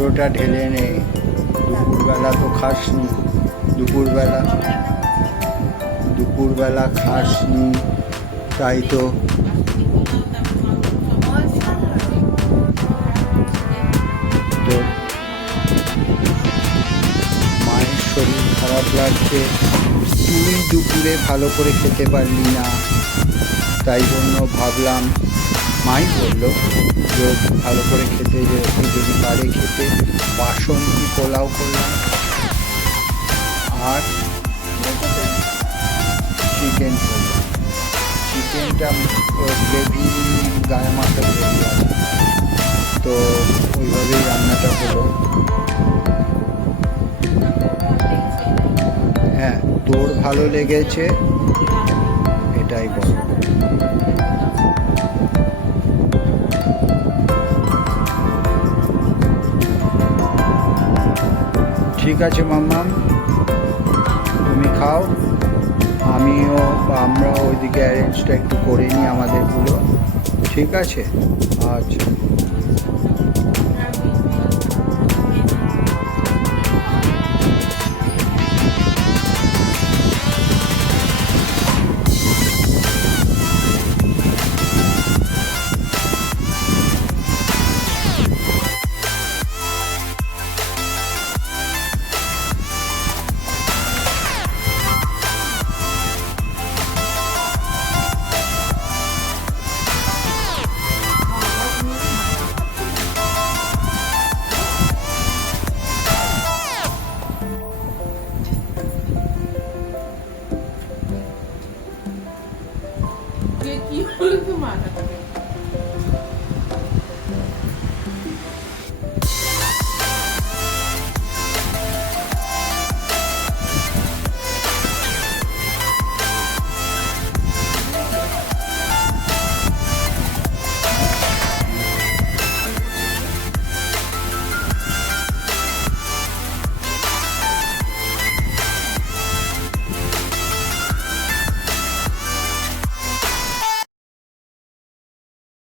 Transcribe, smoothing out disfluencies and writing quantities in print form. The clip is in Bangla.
পুরোটা ঢেলে নে। দুপুরবেলা তো খাসনি, দুপুরবেলা খাসনি, তাই তো। তো মায়ের শরীর খারাপ লাগছে, তুই দুপুরে ভালো করে খেতে পারলি না, তাই জন্য ভাবলাম, মাই বললো যে ভালো করে খেতে, যদি পারে খেতে, বাসন্তী পোলাও করলাম আর চিকেন করলাম। চিকেনটা গ্রেভি, গায়ে মাথা গ্রেভি আছে, তো ওইভাবেই রান্নাটা হলো। হ্যাঁ, তোর ভালো লেগেছে এটাই বল। ঠিক আছে মাম্মাম, তুমি খাও, আমরা ওইদিকে অ্যারেঞ্জটা একটু করে নিই আমাদেরগুলো। ঠিক আছে, আচ্ছা। কি হলো তোমার?